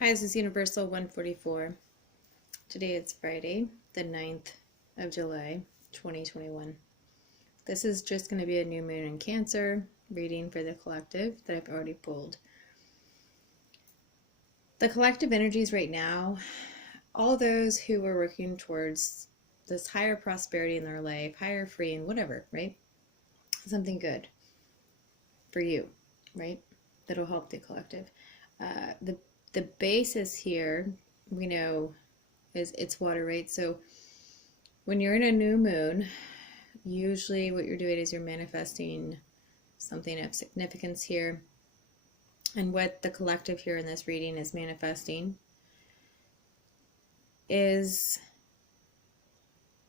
Hi, this is Universal 144. Today it's Friday, the 9th of July, 2021. This is just going to be a new moon in Cancer reading for the collective that I've already pulled. The collective energies right now, all those who are working towards this higher prosperity in their life, higher freeing, whatever, right? Something good for you, right? That'll help the collective. The basis here, we know, is it's water, right? So when you're in a new moon, usually what you're doing is you're manifesting something of significance here. And what the collective here in this reading is manifesting is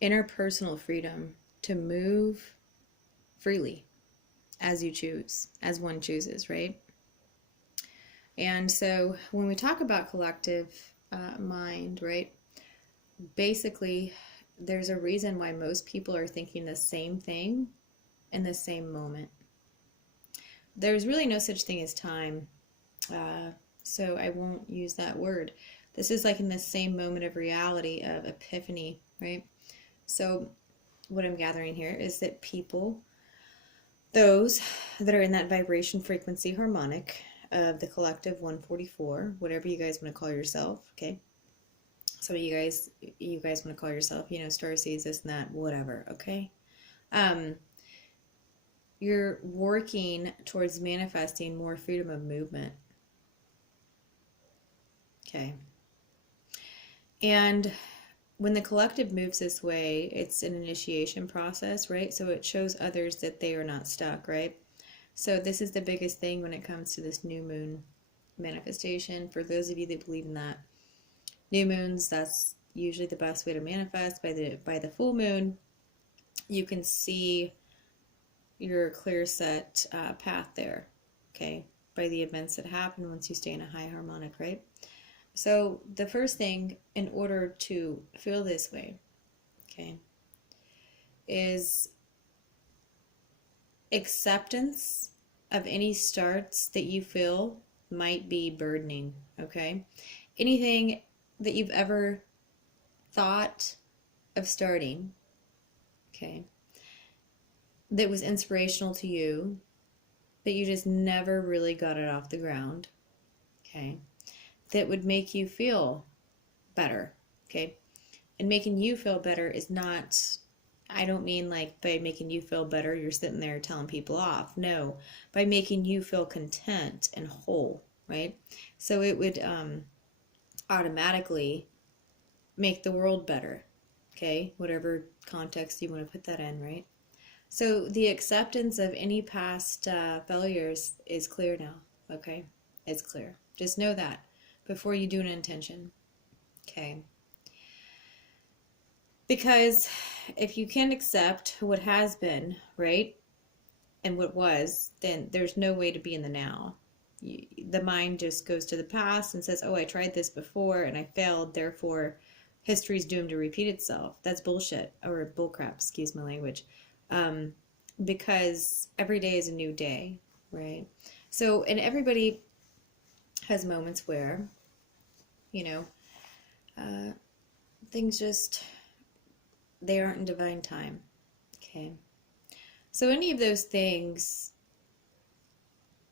interpersonal freedom to move freely as you choose, as one chooses, right? And so when we talk about collective mind, right, basically there's a reason why most people are thinking the same thing in the same moment. There's really no such thing as time, so I won't use that word. This is like in the same moment of reality of epiphany, right? So what I'm gathering here is that people, those that are in that vibration frequency harmonic of the collective 144, whatever you guys want to call yourself, okay? Some of you guys want to call yourself, starseeds, this and that, whatever, okay? You're working towards manifesting more freedom of movement. Okay. And when the collective moves this way, it's an initiation process, right? So it shows others that they are not stuck, right? So this is the biggest thing when it comes to this new moon manifestation. For those of you that believe in that, new moons, that's usually the best way to manifest. By the full moon, you can see your clear set path there, okay? By the events that happen once you stay in a high harmonic, right? So the first thing, in order to feel this way, okay, is acceptance of any starts that you feel might be burdening, okay? Anything that you've ever thought of starting, okay, that was inspirational to you, but you just never really got it off the ground, okay, that would make you feel better, okay? And making you feel better is not, I don't mean like by making you feel better, you're sitting there telling people off. No, by making you feel content and whole, right? So it would automatically make the world better, okay? Whatever context you want to put that in, right? So the acceptance of any past failures is clear now, okay? It's clear. Just know that before you do an intention, okay? Because if you can't accept what has been, right, and what was, then there's no way to be in the now. The mind just goes to the past and says, oh, I tried this before and I failed, therefore history's doomed to repeat itself. That's bullshit, or bullcrap, excuse my language. Because every day is a new day, right? So, and everybody has moments where, you know, things just, they aren't in divine time, okay? So any of those things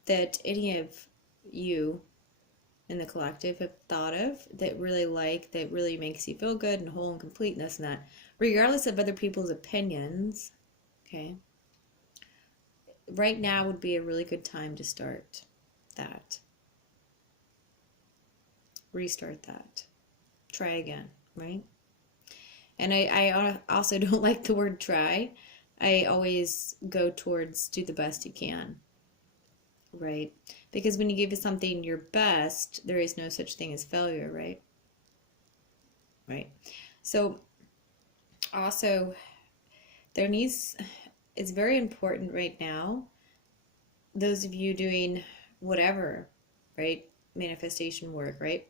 that any of you in the collective have thought of that really that really makes you feel good and whole and complete and this and that, regardless of other people's opinions, okay, right now would be a really good time to start that. Restart that. Try again, right? And I also don't like the word try. I always go towards do the best you can, right? Because when you give something your best, there is no such thing as failure, right? Right. So also it's very important right now, those of you doing whatever, right, manifestation work, right,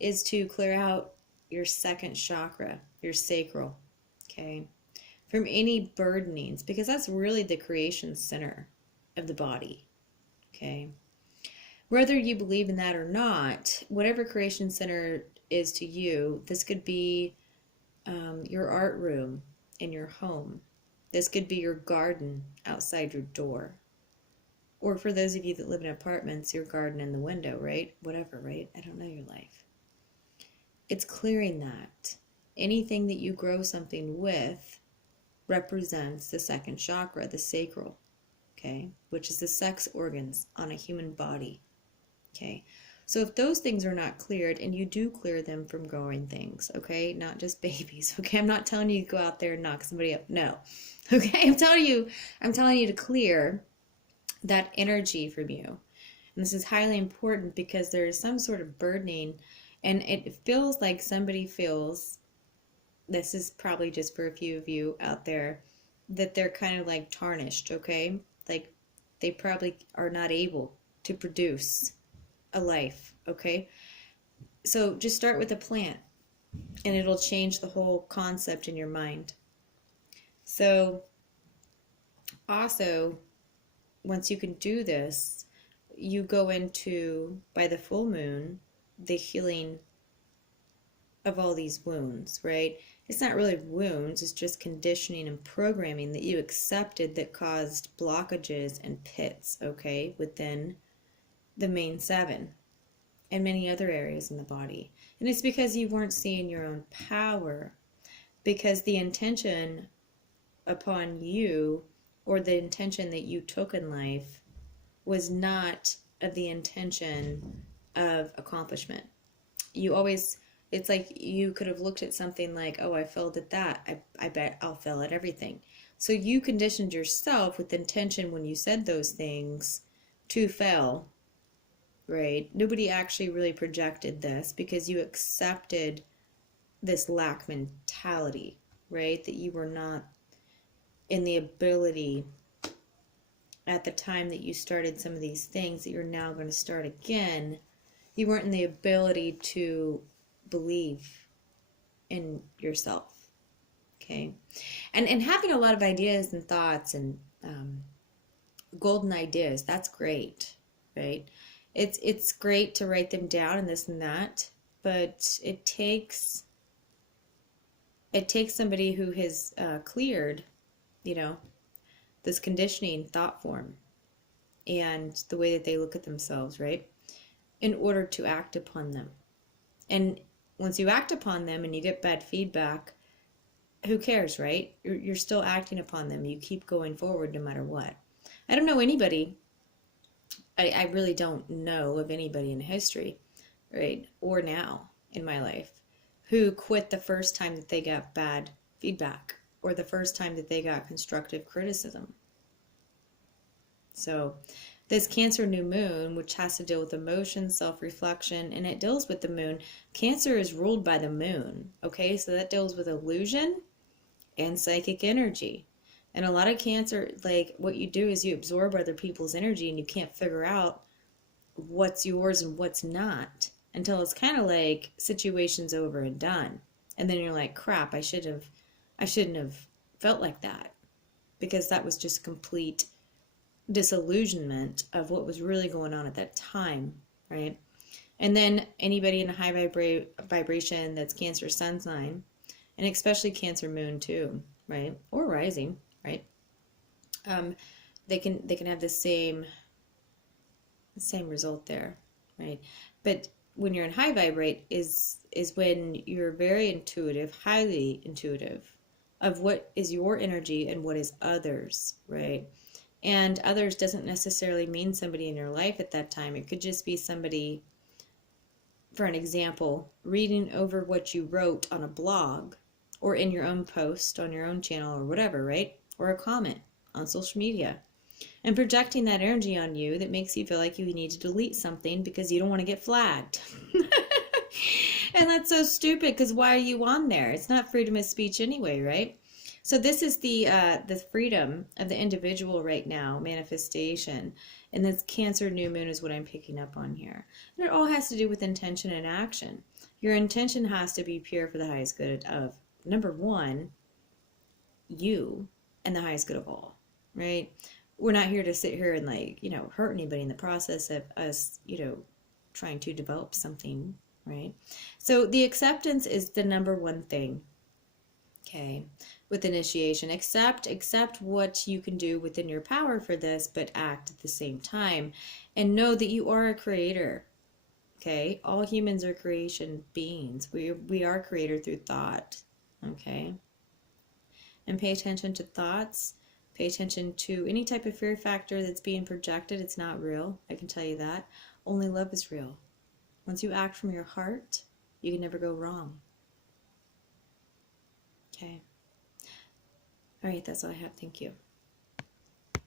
is to clear out your second chakra, your sacral, okay, from any burdenings, because that's really the creation center of the body, okay? Whether you believe in that or not, whatever creation center is to you, this could be your art room in your home. This could be your garden outside your door. Or for those of you that live in apartments, your garden in the window, right? Whatever, right? I don't know your life. It's clearing that. Anything that you grow something with represents the second chakra, the sacral, okay? Which is the sex organs on a human body, okay? So if those things are not cleared, and you do clear them from growing things, okay? Not just babies, okay? I'm not telling you to go out there and knock somebody up. No. Okay? I'm telling you to clear that energy from you. And this is highly important because there is some sort of burdening, and it feels like somebody feels, this is probably just for a few of you out there, that they're kind of like tarnished, okay? Like they probably are not able to produce a life, okay? So just start with a plant and it'll change the whole concept in your mind. So also, once you can do this, you go into, by the full moon, the healing of all these wounds, right? It's not really wounds, it's just conditioning and programming that you accepted that caused blockages and pits, okay, within the main seven and many other areas in the body. And it's because you weren't seeing your own power, because the intention upon you, or the intention that you took in life, was not of the intention of accomplishment. You always, it's like you could have looked at something like, oh, I failed at that, I bet I'll fail at everything. So you conditioned yourself with intention when you said those things to fail, right? Nobody actually really projected this because you accepted this lack mentality, right? That you were not in the ability at the time that you started some of these things that you're now going to start again. You weren't in the ability to believe in yourself, okay? And having a lot of ideas and thoughts and golden ideas, that's great, right? It's great to write them down and this and that, but it takes somebody who has cleared, this conditioning thought form and the way that they look at themselves, right, in order to act upon them. And once you act upon them and you get bad feedback, who cares, right? You're still acting upon them. You keep going forward no matter what. I don't know anybody, I really don't know of anybody in history, right, or now in my life, who quit the first time that they got bad feedback or the first time that they got constructive criticism. So this Cancer new moon, which has to deal with emotion, self-reflection, and it deals with the moon. Cancer is ruled by the moon, okay? So that deals with illusion and psychic energy. And a lot of Cancer, like what you do is you absorb other people's energy and you can't figure out what's yours and what's not until it's kind of like situation's over and done. And then you're like, crap, I shouldn't have felt like that, because that was just complete disillusionment of what was really going on at that time, right? And then anybody in a high vibration that's Cancer sun sign, and especially Cancer moon too, right? Or rising, right? They can have the same result there, right? But when you're in high vibrate is when you're very intuitive, highly intuitive of what is your energy and what is others, right? And others doesn't necessarily mean somebody in your life at that time. It could just be somebody, for an example, reading over what you wrote on a blog or in your own post on your own channel or whatever, right? Or a comment on social media, and projecting that energy on you that makes you feel like you need to delete something because you don't want to get flagged. And that's so stupid, because why are you on there? It's not freedom of speech anyway, right? So this is the freedom of the individual right now, manifestation. And this Cancer new moon is what I'm picking up on here. And it all has to do with intention and action. Your intention has to be pure for the highest good of, number one, you, and the highest good of all, right? we're not here to sit here and like, hurt anybody in the process of us, trying to develop something, right? So the acceptance is the number one thing, okay, with initiation. Accept what you can do within your power for this, but act at the same time. And know that you are a creator, okay? All humans are creation beings. We are creator through thought, okay? And pay attention to thoughts. Pay attention to any type of fear factor that's being projected. It's not real. I can tell you that. Only love is real. Once you act from your heart, you can never go wrong. Okay. All right, that's all I have. Thank you.